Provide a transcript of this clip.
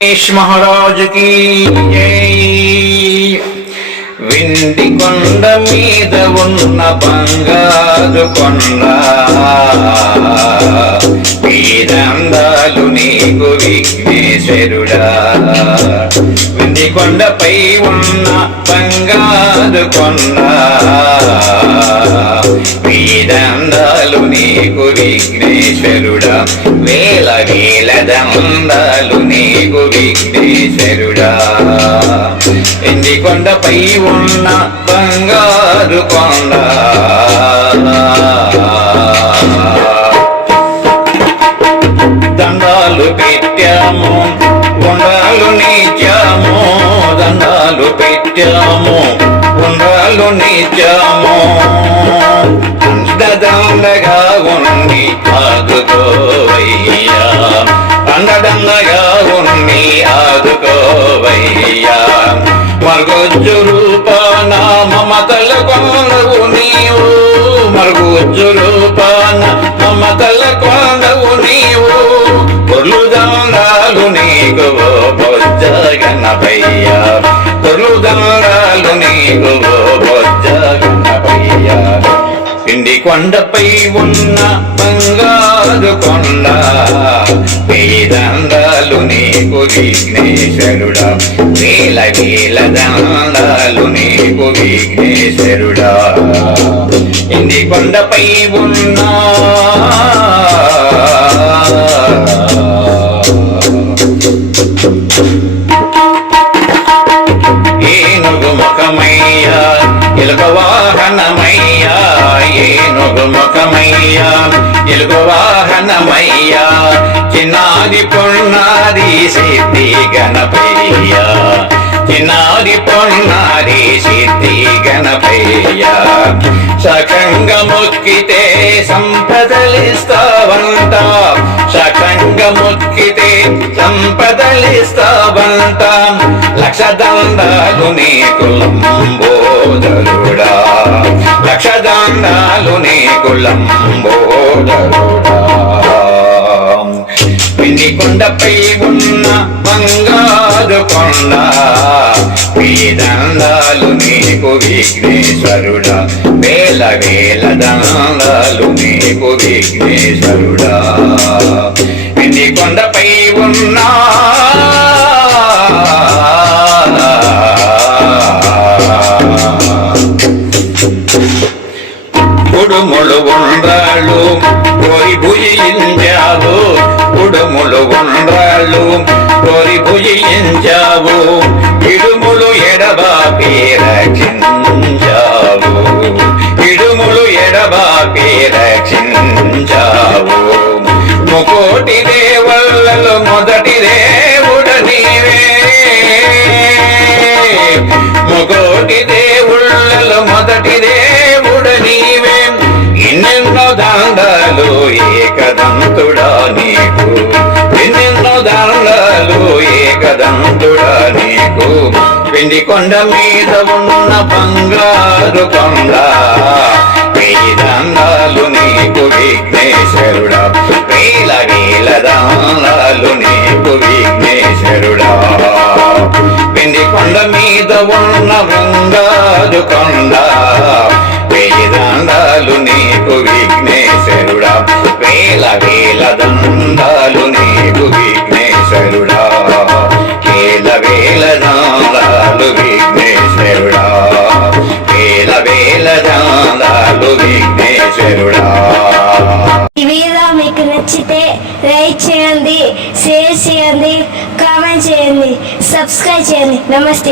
గణేష్ మహారాజుకి జై. వెండి కొండ మీద ఉన్న బంగారు కొండ వీరందాలు నీకు విఘ్నేశ్వరుడా. వెండి కొండపై ఉన్న బంగారు కొండ వీరందాలు నీకు విఘ్నేశ్వరుడా. వేల వేల దందాలు నీకు విఘ్నేశ్వరుడా. ఎండి కొండపై ఉన్న బంగారు కొండ. దండాలు పెట్టాము ఉండాలు నీచాము దండాలు పెట్టాము ఉండాలు నీచాము. అండదండగా ఉండి ఆదుకోవయ్యా మరుగుజ్జు రూపాన మమతల కొండవు నీవు. కొర్లు దండాలు నీకు బొజ్జ గణపయ్యా కొర్లు దండాలు నీకు బొజ్జ గణపయ్యా పిండి కొండపై ఉన్న బంగారు కొండ దండాలు నీకు విఘ్నేశ్వరుడా. వేల వేల దండాలు నీకు విఘ్నేశ్వరుడా. ఇండి కొండపై ఉన్నా. ఏనుగు ముఖమయ్యా ఎలుక వాహనమయ్యా ఏనుగు ముఖమయ్యా ఎలుక వాహనమయ్యా చిన్నాది పొన్నాది సిద్ధి గణపయ్యా. చిన్నాది పొన్నారి సిద్ధి గణపయ్య. సకంగ మొక్కితే సంపదలిస్తావంట. సకంగ మొక్కితే సంపదలిస్తావంట. లక్ష దండాలు నీకు లంబోదరుడా. లక్ష దండాలు నీకు లంబోదరుడా. పిండి కొండపై ఉన్న బంగారు కొండ నీకు విఘ్నేశ్వరుడా. వేల వేల దండాలు నీకు విఘ్నేశ్వరుడా. పిండి కొండపై ఉన్నా కుడుములు ఉండ్రాళ్ళు కోరి భుజించావు కుడుములు ఉండ్రాళ్ళు కోరి భుజించావు ఇడుములు ఎడబాపి రక్షించావు ఇడుములు ఎడబాపి రక్షించావు ముకోటి దేవళ్ళలో మొదటి వెండి కొండ మీద ఉన్న బంగారు కొండ. వెయ్యి దండాలు నీకు విఘ్నేశ్వరుడా. వేల వేల దండాలు నీకు విఘ్నేశ్వరుడా. వెండి కొండ మీద ఉన్న బంగారు కొండ. వెయ్యి దండాలు నీకు విఘ్నేశ్వరుడా. వేల వేల దండాలు నీకు విఘ్నేశ్వరుడా వేల వేల విఘ్నేశ్వరుడా. వేల వేల దండాలు విఘ్నేశ్వరుడా. ఈ వీడియో మీకు నచ్చితే లైక్ చేయండి షేర్ చేయండి కామెంట్ చేయండి సబ్స్క్రైబ్ చేయండి. నమస్తే.